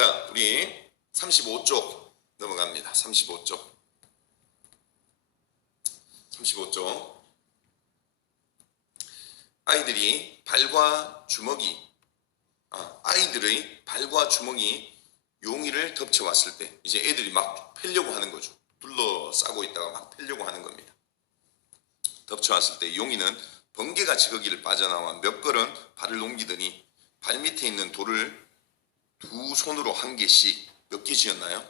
자, 우리 35쪽 넘어갑니다. 35쪽. 35쪽. 아이들의 발과 주먹이 용이를 덮쳐왔을 때 이제 애들이 막 펴려고 하는 거죠. 둘러싸고 있다가 막 펴려고 하는 겁니다. 덮쳐왔을 때 용이는 번개같이 거기를 빠져나와 몇 걸음 발을 옮기더니 발 밑에 있는 돌을 두 손으로 한 개씩, 몇 개 지었나요?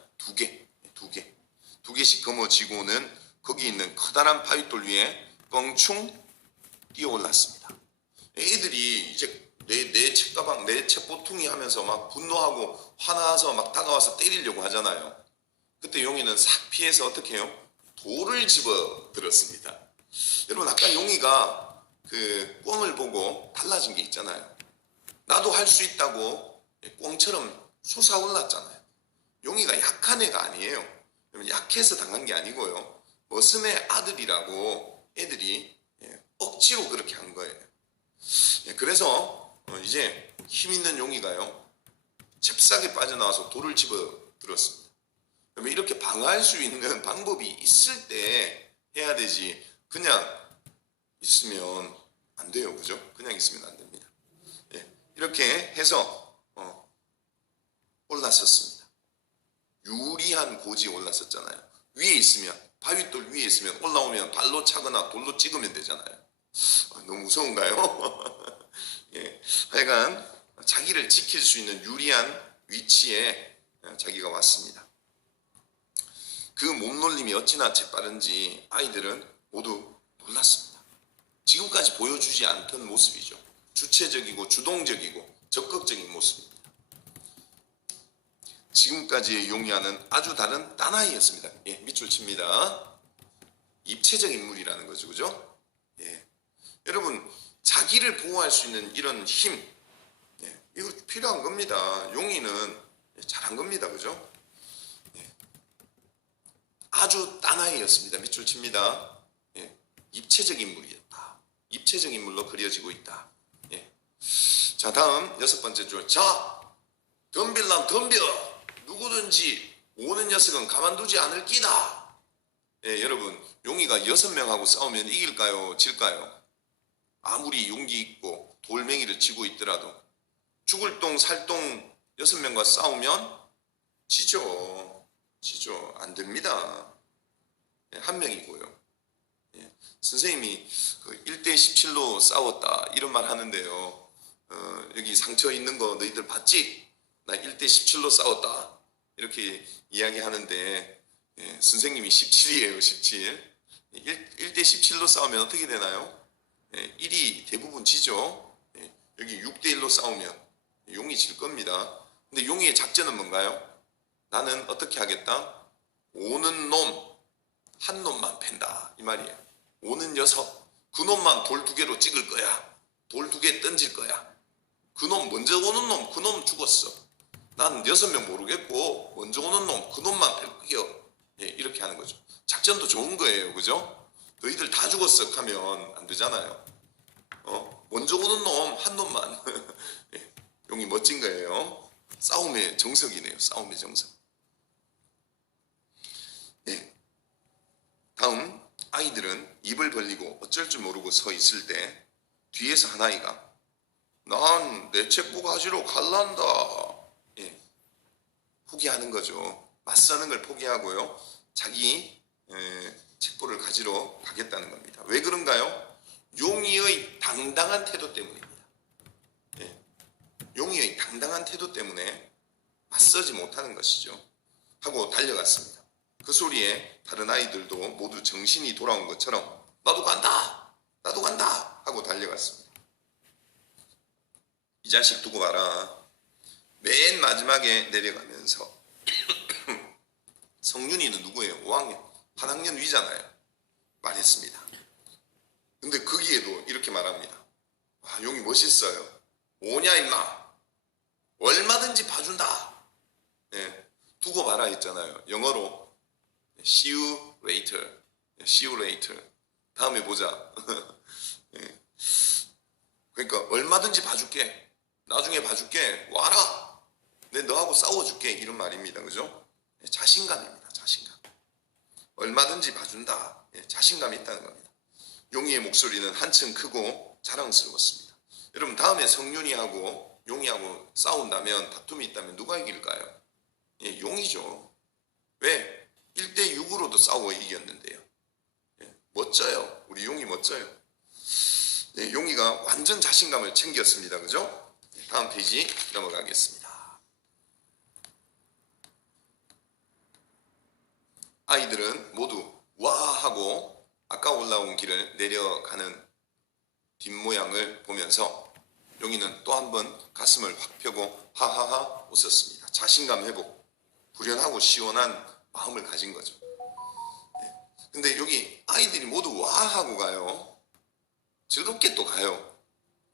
두 개씩 거머쥐고는 거기 있는 커다란 바윗돌 위에 껑충 뛰어올랐습니다. 애들이 이제 내 책가방, 내 책보퉁이 하면서 막 분노하고 화나서 막 다가와서 때리려고 하잖아요. 그때 용이는 싹 피해서 어떻게 해요? 돌을 집어 들었습니다. 여러분, 아까 용이가 그 꿩을 보고 달라진 게 있잖아요. 나도 할 수 있다고 꿩처럼 솟아올랐잖아요. 용이가 약한 애가 아니에요. 약해서 당한 게 아니고요. 머슴의 아들이라고 애들이 억지로 그렇게 한 거예요. 그래서 이제 힘 있는 용이가요, 잽싸게 빠져나와서 돌을 집어 들었습니다. 그러면 이렇게 방어할 수 있는 방법이 있을 때 해야 되지, 그냥 있으면 안 돼요. 그죠? 그냥 있으면 안 됩니다. 이렇게 해서 올랐었습니다. 유리한 고지에 올랐었잖아요. 위에 있으면, 바윗돌 위에 있으면 올라오면 발로 차거나 돌로 찍으면 되잖아요. 너무 무서운가요? 하여간 자기를 지킬 수 있는 유리한 위치에 자기가 왔습니다. 그 몸놀림이 어찌나 재빠른지 아이들은 모두 놀랐습니다. 지금까지 보여주지 않던 모습이죠. 주체적이고 주동적이고 적극적인 모습입니다. 지금까지의 용이와는 아주 다른 딴 아이였습니다. 밑줄 칩니다. 입체적 인물이라는 거죠. 그죠? 여러분, 자기를 보호할 수 있는 이런 힘, 이거 필요한 겁니다. 용이는 잘한 겁니다. 그죠? 아주 딴 아이였습니다. 밑줄 칩니다. 입체적 인물이었다. 입체적 인물로 그려지고 있다. 자, 다음 6번째 줄. 자, 덤빌람 덤벼. 누구든지 오는 녀석은 가만두지 않을 끼다. 여러분, 용이가 6명하고 싸우면 이길까요? 질까요? 아무리 용기 있고 돌멩이를 쥐고 있더라도 죽을 똥 살똥 6명과 싸우면 지죠. 안 됩니다. 한 명이고요. 선생님이 1대 17로 싸웠다 이런 말 하는데요. 여기 상처 있는 거 너희들 봤지? 나 1대 17로 싸웠다 이렇게 이야기하는데, 선생님이 17이에요. 17. 1대 17로 싸우면 어떻게 되나요? 1이 대부분 지죠. 여기 6대 1로 싸우면 용이 질 겁니다. 근데 용의 작전은 뭔가요? 나는 어떻게 하겠다? 오는 놈 한 놈만 팬다 이 말이에요. 오는 녀석, 그 놈만 돌 2개로 찍을 거야. 돌 2개 던질 거야. 그 놈 먼저 오는 놈, 그 놈 죽었어. 난 6명 모르겠고 먼저 오는 놈, 그 놈만 뺄게요. 이렇게 하는 거죠. 작전도 좋은 거예요. 그죠? 너희들 다 죽었어 하면 안 되잖아요. 먼저 오는 놈 한 놈만. 용이 멋진 거예요. 싸움의 정석이네요. 싸움의 정석. 다음, 아이들은 입을 벌리고 어쩔 줄 모르고 서 있을 때 뒤에서 한 아이가 난 내 책보 가지러 갈란다. 포기하는 거죠. 맞서는 걸 포기하고요. 자기 책보를 가지러 가겠다는 겁니다. 왜 그런가요? 용이의 당당한 태도 때문입니다. 용이의 당당한 태도 때문에 맞서지 못하는 것이죠. 하고 달려갔습니다. 그 소리에 다른 아이들도 모두 정신이 돌아온 것처럼 나도 간다 하고 달려갔습니다. 이 자식 두고 봐라. 맨 마지막에 내려가면서 성윤이는 누구예요? 5학년, 한 학년 위잖아요. 말했습니다. 근데 거기에도 이렇게 말합니다. 용이 멋있어요. 오냐 임마. 얼마든지 봐준다. 두고 봐라 했잖아요. 영어로 See you later. 다음에 보자. 그러니까 얼마든지 봐줄게. 나중에 봐줄게. 와라. 내 너하고 싸워줄게 이런 말입니다. 그죠? 자신감입니다. 자신감. 얼마든지 봐준다. 자신감이 있다는 겁니다. 용이의 목소리는 한층 크고 자랑스러웠습니다. 여러분 다음에 성윤이하고 용이하고 싸운다면 다툼이 있다면 누가 이길까요? 용이죠. 왜? 1대6으로도 싸워 이겼는데요. 멋져요. 우리 용이 멋져요. 용이가 완전 자신감을 챙겼습니다. 그죠? 다음 페이지 넘어가겠습니다. 아이들은 모두 와 하고 아까 올라온 길을 내려가는 뒷모양을 보면서 용이는 또 한 번 가슴을 확 펴고 하하하 웃었습니다. 자신감 회복, 불연하고 시원한 마음을 가진 거죠. 근데 여기 아이들이 모두 와 하고 가요. 즐겁게 또 가요.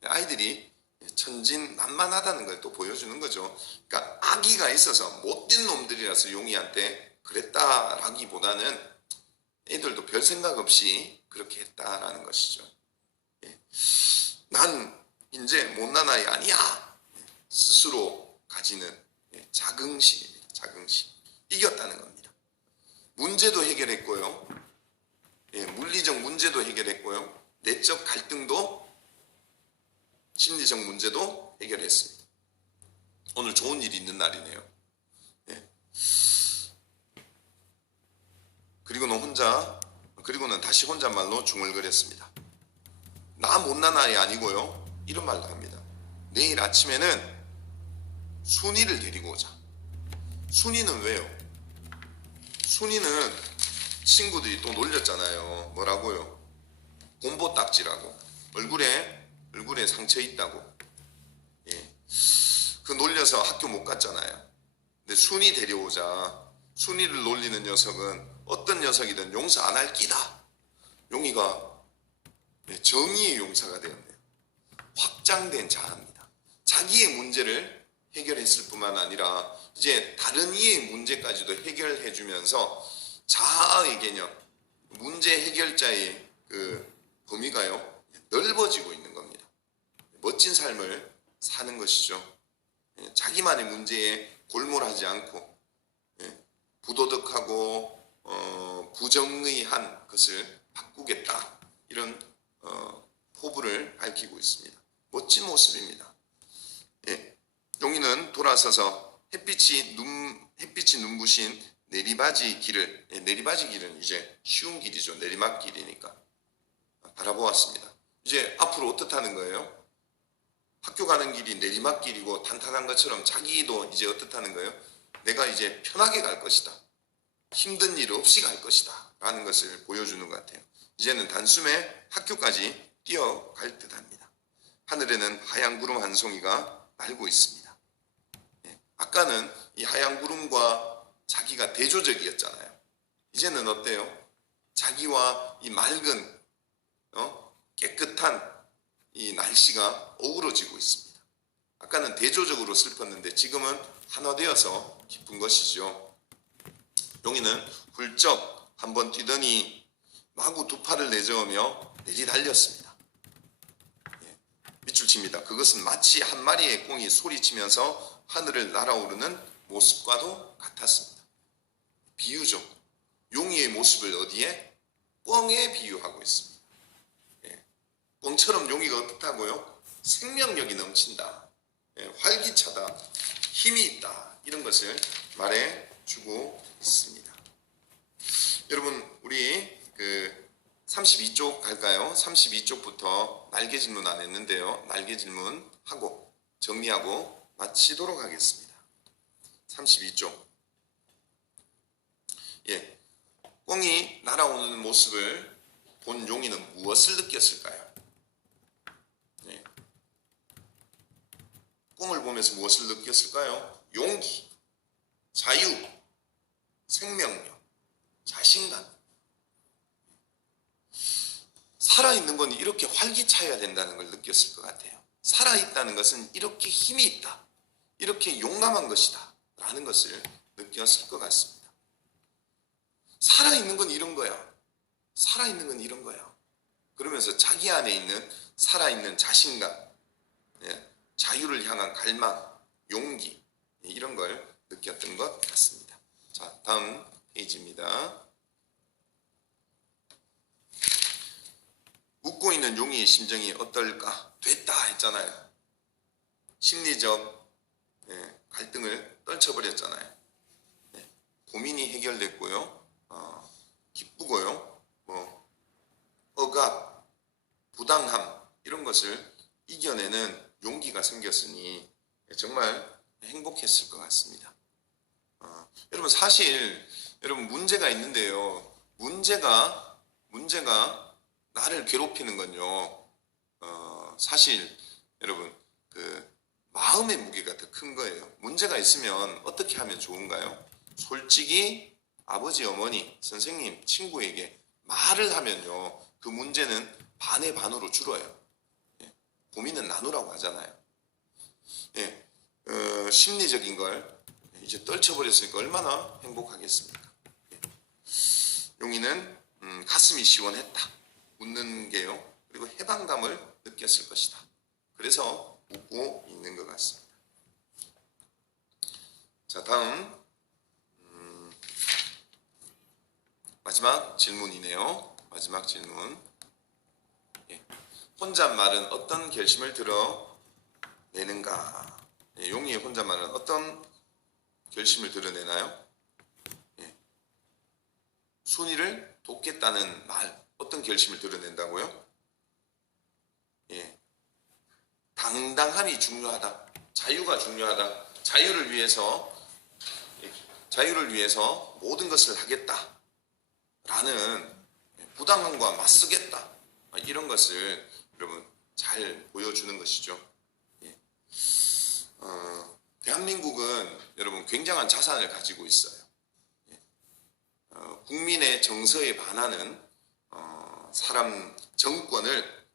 아이들이 천진난만하다는 걸 또 보여주는 거죠. 그러니까 악의가 있어서 못된 놈들이라서 용이한테 그랬다라기보다는 애들도 별 생각 없이 그렇게 했다라는 것이죠. 난 이제 못난 아이 아니야. 스스로 가지는 자긍심입니다. 자긍심. 이겼다는 겁니다. 문제도 해결했고요. 물리적 문제도 해결했고요. 내적 갈등도 심리적 문제도 해결했습니다. 오늘 좋은 일이 있는 날이네요. 그리고는 다시 혼잣말로 중얼거렸습니다. 나 못난 아이 아니고요. 이런 말도 합니다. 내일 아침에는 순이를 데리고 오자. 순이는 왜요? 순이는 친구들이 또 놀렸잖아요. 뭐라고요? 곰보딱지라고. 얼굴에 상처 있다고. 그 놀려서 학교 못 갔잖아요. 근데 순이 데려오자. 순이를 놀리는 녀석은 어떤 녀석이든 용서 안 할 끼다. 용이가 정의의 용사가 되었네요. 확장된 자아입니다. 자기의 문제를 해결했을 뿐만 아니라 이제 다른 이의 문제까지도 해결해 주면서 자아의 개념, 문제 해결자의 그 범위가요 넓어지고 있는 겁니다. 멋진 삶을 사는 것이죠. 자기만의 문제에 골몰하지 않고 부도덕하고 부정의한 것을 바꾸겠다 이런 포부를 밝히고 있습니다. 멋진 모습입니다. 용이는 돌아서서 햇빛이 눈부신 내리바지 길을 내리바지 길은 이제 쉬운 길이죠. 내리막길이니까 바라보았습니다. 이제 앞으로 어떻다는 거예요? 학교 가는 길이 내리막길이고 탄탄한 것처럼 자기도 이제 어떻다는 거예요? 내가 이제 편하게 갈 것이다. 힘든 일 없이 갈 것이다. 라는 것을 보여주는 것 같아요. 이제는 단숨에 학교까지 뛰어갈 듯합니다. 하늘에는 하얀 구름 한 송이가 날고 있습니다. 아까는 이 하얀 구름과 자기가 대조적이었잖아요. 이제는 어때요? 자기와 이 맑은 깨끗한 이 날씨가 어우러지고 있습니다. 아까는 대조적으로 슬펐는데 지금은 하나되어서 기쁜 것이죠. 용이는 훌쩍 한번 뛰더니 마구 두 팔을 내저으며 내리달렸습니다. 밑줄 칩니다. 그것은 마치 한 마리의 꽁이 소리치면서 하늘을 날아오르는 모습과도 같았습니다. 비유죠. 용이의 모습을 어디에? 꿩에 비유하고 있습니다. 꿩처럼 용이가 어떻다고요? 생명력이 넘친다. 활기차다. 힘이 있다. 이런 것을 말해주고 있습니다. 여러분 우리 32쪽 갈까요? 32쪽부터 날개 질문 안 했는데요. 날개 질문 하고 정리하고 마치도록 하겠습니다. 32쪽. 꿩이 날아오는 모습을 본 용이는 무엇을 느꼈을까요? 꿩을 보면서 무엇을 느꼈을까요? 용기, 자유, 생명력, 자신감. 살아있는 건 이렇게 활기차야 된다는 걸 느꼈을 것 같아요. 살아있다는 것은 이렇게 힘이 있다. 이렇게 용감한 것이다. 라는 것을 느꼈을 것 같습니다. 살아있는 건 이런 거야. 살아있는 건 이런 거야. 그러면서 자기 안에 있는 살아있는 자신감, 자유를 향한 갈망, 용기, 이런 걸 느꼈던 것 같습니다. 자, 다음 페이지입니다. 웃고 있는 용이의 심정이 어떨까? 됐다 했잖아요. 심리적 갈등을 떨쳐버렸잖아요. 고민이 해결됐고요. 기쁘고요. 억압, 부당함 이런 것을 이겨내는 용기가 생겼으니 정말 행복했을 것 같습니다. 여러분 사실 여러분 문제가 있는데요. 문제가 나를 괴롭히는 건요. 사실 여러분 그 마음의 무게가 더 큰 거예요. 문제가 있으면 어떻게 하면 좋은가요? 솔직히 아버지, 어머니, 선생님, 친구에게 말을 하면요. 그 문제는 반의 반으로 줄어요. 고민은 나누라고 하잖아요. 심리적인 걸 이제 떨쳐버렸으니까 얼마나 행복하겠습니까? 용이는 가슴이 시원했다. 웃는 게요. 그리고 해방감을 느꼈을 것이다. 그래서 웃고 있는 것 같습니다. 자, 다음 마지막 질문이네요. 마지막 질문. 혼잣말은 어떤 결심을 드러내는가? 용이의 혼잣말은 어떤 결심을 드러내나요? 순위를 돕겠다는 말, 어떤 결심을 드러낸다고요? 당당함이 중요하다. 자유가 중요하다. 자유를 위해서 모든 것을 하겠다. 라는 부당함과 맞서겠다. 이런 것을 여러분 잘 보여주는 것이죠. 대한민국은 여러분 굉장한 자산을 가지고 있어요. 국민의 정서에 반하는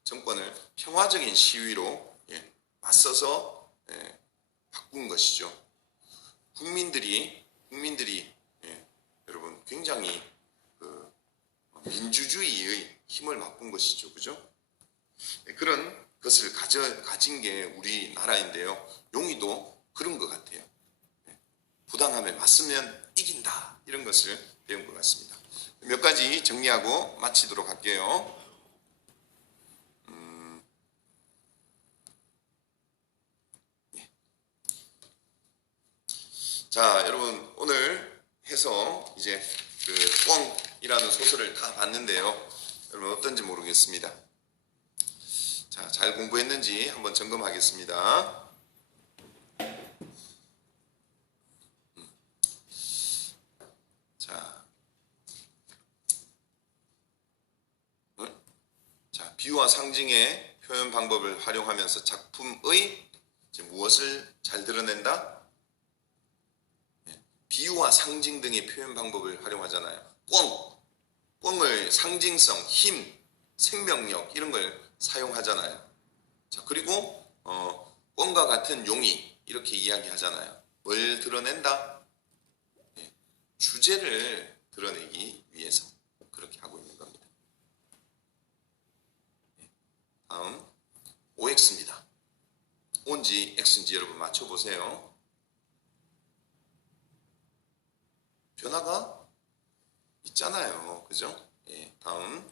정권을 평화적인 시위로 맞서서 바꾼 것이죠. 국민들이 여러분 굉장히 민주주의의 힘을 맛본 것이죠. 그죠? 그런 것을 가진 게 우리나라인데요. 용이도 그런 것 같아요. 부당함에 맞서면 이긴다. 이런 것을 배운 것 같습니다. 몇 가지 정리하고 마치도록 할게요. 자, 여러분 오늘 해서 이제 그 꿩이라는 소설을 다 봤는데요. 여러분 어떤지 모르겠습니다. 자, 잘 공부했는지 한번 점검하겠습니다. 자, 비유와 상징의 표현 방법을 활용하면서 작품의 무엇을 잘 드러낸다? 비유와 상징 등의 표현 방법을 활용하잖아요. 꿩을 상징성, 힘, 생명력 이런 걸 사용하잖아요. 자, 그리고 꿩과 같은 용이 이렇게 이야기하잖아요. 뭘 드러낸다? 주제를 드러내기 위해서 그렇게 하고 있는 겁니다. 다음 OX입니다. O인지 X인지 여러분 맞춰보세요. 변화가 있잖아요. 그죠? 다음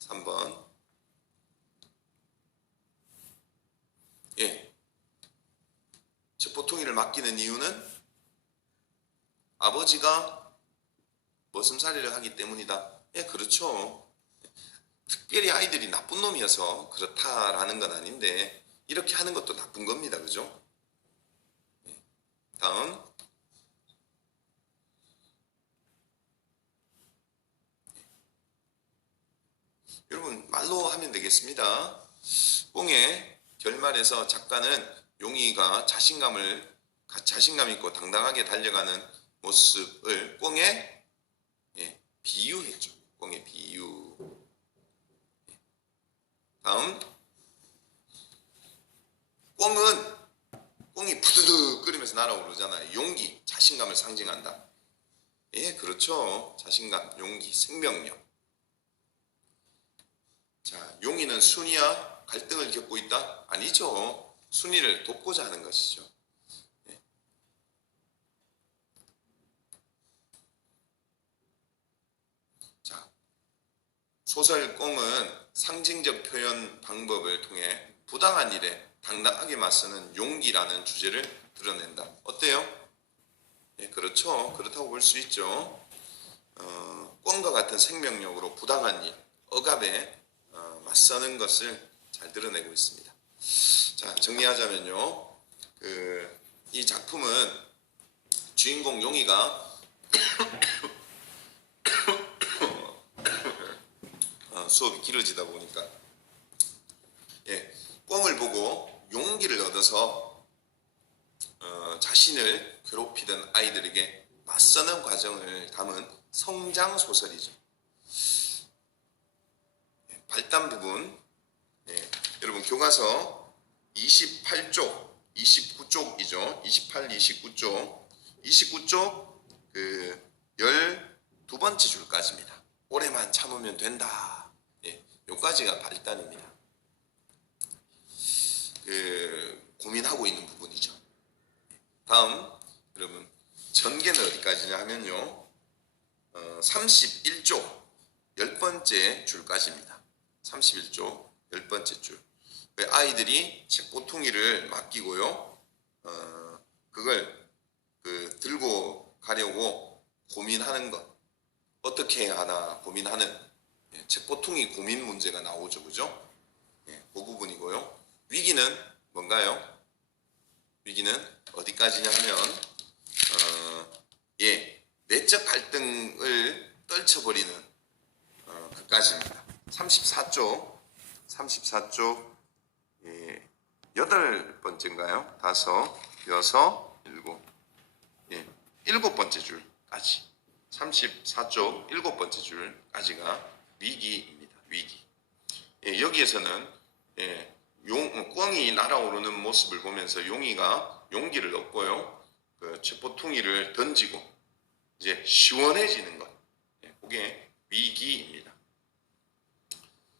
3번. 첩보통일을 맡기는 이유는 아버지가 머슴살이를 하기 때문이다. 그렇죠. 특별히 아이들이 나쁜 놈이어서 그렇다라는 건 아닌데 이렇게 하는 것도 나쁜 겁니다. 그죠? 다음 여러분 말로 하면 되겠습니다. 뽕의 결말에서 작가는 용이가 자신감 있고 당당하게 달려가는 모습을 꽁에 비유했죠. 꽁의 비유. 다음 꽁이 푸드득 끓이면서 날아오르잖아요. 용기, 자신감을 상징한다. 그렇죠. 자신감, 용기, 생명력. 자, 용이는 순위와 갈등을 겪고 있다? 아니죠. 순위를 돕고자 하는 것이죠. 예. 자, 소설 꽁은 상징적 표현 방법을 통해 부당한 일에 당당하게 맞서는 용기라는 주제를 드러낸다. 어때요? 예, 그렇죠. 그렇다고 볼 수 있죠. 꽁과 같은 생명력으로 부당한 일, 억압에 맞서는 것을 잘 드러내고 있습니다. 자, 정리하자면요. 이 작품은 주인공 용이가 수업이 길어지다 보니까 꽁을 보고 용기를 얻어서 자신을 괴롭히던 아이들에게 맞서는 과정을 담은 성장 소설이죠. 발단 부분, 여러분 교과서 28쪽, 29쪽이죠. 28, 29쪽, 29쪽 12번째 줄까지입니다. 오래만 참으면 된다. 요까지가 발단입니다. 고민하고 있는 부분이죠. 다음, 여러분 전개는 어디까지냐 하면요. 31쪽 10번째 줄까지입니다. 31쪽 10번째 줄. 아이들이 책보통이를 맡기고요. 그걸 들고 가려고 고민하는 것. 어떻게 해야 하나 고민하는 책보통이 고민 문제가 나오죠. 그죠? 그 부분이고요. 위기는 뭔가요? 위기는 어디까지냐 하면 내적 갈등을 떨쳐버리는 그까지입니다. 34쪽 8번째인가요? 5, 6, 7 7번째 줄까지 34쪽 7번째 줄까지가 위기입니다. 위기. 여기에서는 꽁이 날아오르는 모습을 보면서 용이가 용기를 얻고요. 첩보퉁이를 던지고 이제 시원해지는 것. 그게 위기입니다.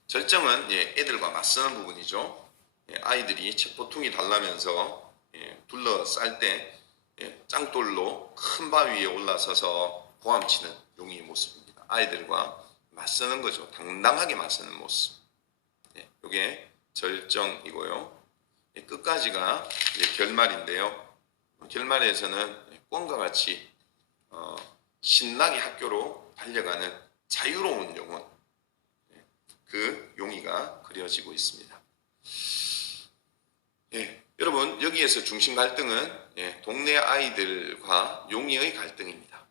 절정은 애들과 맞서는 부분이죠. 아이들이 첩보퉁이 달라면서 둘러쌀 때 짱돌로 큰 바위에 올라서서 고함치는 용이의 모습입니다. 아이들과 맞서는 거죠. 당당하게 맞서는 모습. 이게 절정이고요. 끝까지가 결말인데요. 결말에서는 꽁과 같이 신나게 학교로 달려가는 자유로운 영혼, 그 용이가 그려지고 있습니다. 여러분 여기에서 중심 갈등은 동네 아이들과 용이의 갈등입니다.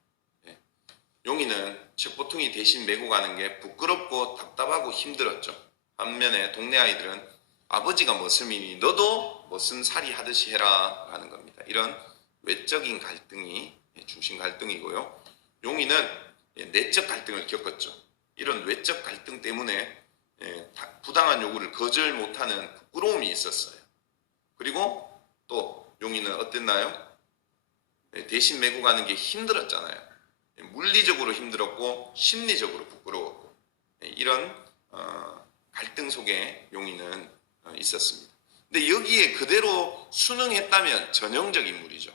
용이는 첩보퉁이 대신 메고 가는 게 부끄럽고 답답하고 힘들었죠. 반면에 동네 아이들은 아버지가 머슴이니 너도 머슴살이 하듯이 해라 라는 겁니다. 이런 외적인 갈등이 중심 갈등이고요. 용이는 내적 갈등을 겪었죠. 이런 외적 갈등 때문에 부당한 요구를 거절 못하는 부끄러움이 있었어요. 그리고 또 용이는 어땠나요? 대신 메고 가는 게 힘들었잖아요. 물리적으로 힘들었고 심리적으로 부끄러웠고 이런 갈등 속에 용이는 있었습니다. 근데 여기에 그대로 순응했다면 전형적 인물이죠.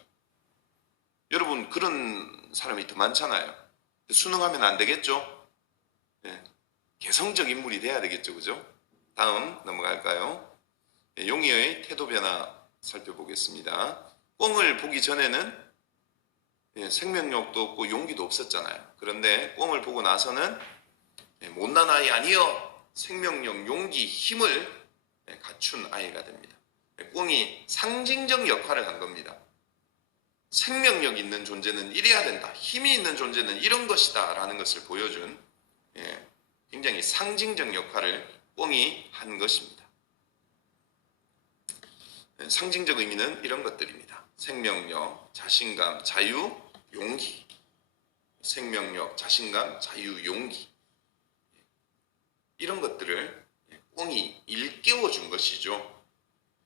여러분 그런 사람이 더 많잖아요. 순응하면 안 되겠죠? 개성적 인물이 돼야 되겠죠. 그죠? 다음 넘어갈까요? 용이의 태도 변화 살펴보겠습니다. 꽁을 보기 전에는 생명력도 없고 용기도 없었잖아요. 그런데 꽁을 보고 나서는 못난 아이 아니여 생명력, 용기, 힘을 갖춘 아이가 됩니다. 꽁이 상징적 역할을 한 겁니다. 생명력 있는 존재는 이래야 된다. 힘이 있는 존재는 이런 것이다 라는 것을 보여준 굉장히 상징적 역할을 꽁이 한 것입니다. 상징적 의미는 이런 것들입니다. 생명력, 자신감, 자유, 용기. 생명력, 자신감, 자유, 용기. 이런 것들을 꽁이 일깨워 준 것이죠.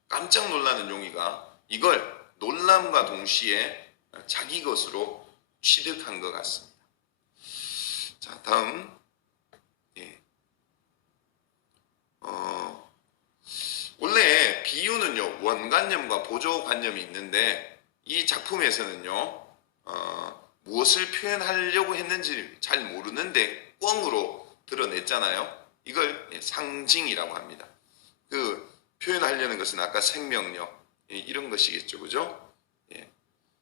깜짝 놀라는 용이가 이걸 놀람과 동시에 자기 것으로 취득한 것 같습니다. 자, 다음 원래 비유는요, 원관념과 보조관념이 있는데 이 작품에서는요, 무엇을 표현하려고 했는지 잘 모르는데 꿩으로 드러냈잖아요. 이걸 상징이라고 합니다. 그 표현하려는 것은 아까 생명력 이런 것이겠죠, 그죠? 예.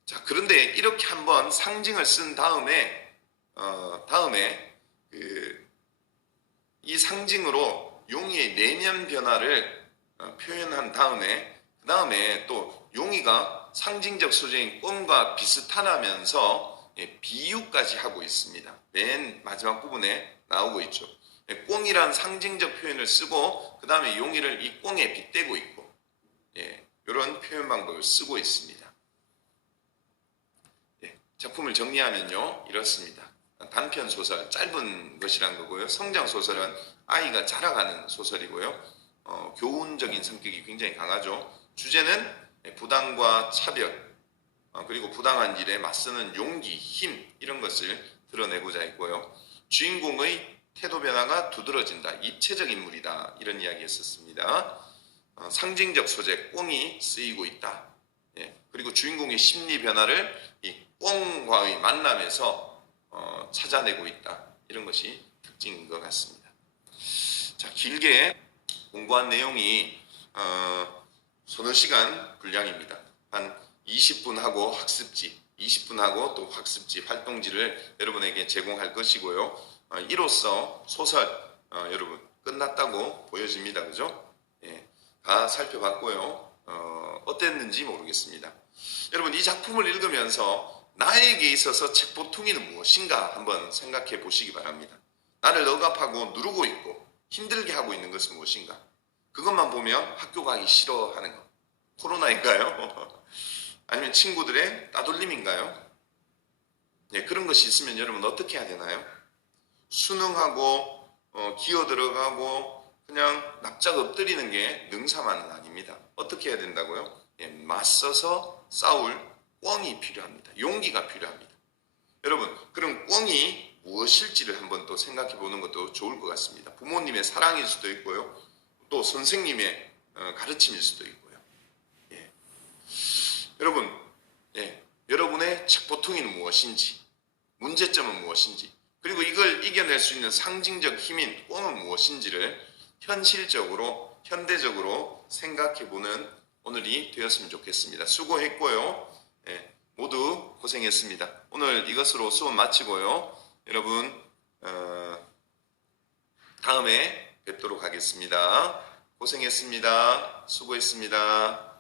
자, 그런데 이렇게 한번 상징을 쓴 다음에 이 상징으로 용의의 내면 변화를 표현한 다음에 그 다음에 또 용의가 상징적 소재인 꿩과 비슷하다면서 비유까지 하고 있습니다. 맨 마지막 부분에 나오고 있죠. 꿩이란 상징적 표현을 쓰고 그 다음에 용의를 이 꿩에 빗대고 있고 이런 표현 방법을 쓰고 있습니다. 작품을 정리하면요 이렇습니다. 단편 소설 짧은 것이란 거고요. 성장 소설은 아이가 자라가는 소설이고요. 교훈적인 성격이 굉장히 강하죠. 주제는 부당과 차별 그리고 부당한 일에 맞서는 용기, 힘 이런 것을 드러내고자 했고요. 주인공의 태도 변화가 두드러진다. 입체적 인물이다. 이런 이야기 했었습니다. 상징적 소재 꿩이 쓰이고 있다. 그리고 주인공의 심리 변화를 이 꿩과의 만남에서 찾아내고 있다. 이런 것이 특징인 것 같습니다. 자, 길게 공부한 내용이 서너 시간 분량입니다. 한 20분 하고 학습지, 20분 하고 또 학습지 활동지를 여러분에게 제공할 것이고요. 이로써 소설 여러분 끝났다고 보여집니다. 그죠? 다 살펴봤고요. 어땠는지 모르겠습니다. 여러분 이 작품을 읽으면서 나에게 있어서 책보통이는 무엇인가 한번 생각해 보시기 바랍니다. 나를 억압하고 누르고 있고 힘들게 하고 있는 것은 무엇인가? 그것만 보면 학교 가기 싫어하는 것. 코로나인가요? 아니면 친구들의 따돌림인가요? 그런 것이 있으면 여러분 어떻게 해야 되나요? 순응하고 기어 들어가고 그냥 납작 엎드리는 게 능사만은 아닙니다. 어떻게 해야 된다고요? 맞서서 싸울 꿩이 필요합니다. 용기가 필요합니다. 여러분 그럼 꿩이 무엇일지를 한번 또 생각해 보는 것도 좋을 것 같습니다. 부모님의 사랑일 수도 있고요. 또 선생님의 가르침일 수도 있고요. 여러분 여러분의 책보통이는 무엇인지 문제점은 무엇인지 그리고 이걸 이겨낼 수 있는 상징적 힘인 꿩은 무엇인지를 현실적으로 현대적으로 생각해보는 오늘이 되었으면 좋겠습니다. 수고했고요. 모두 고생했습니다. 오늘 이것으로 수업 마치고요. 여러분 다음에 뵙도록 하겠습니다. 고생했습니다. 수고했습니다.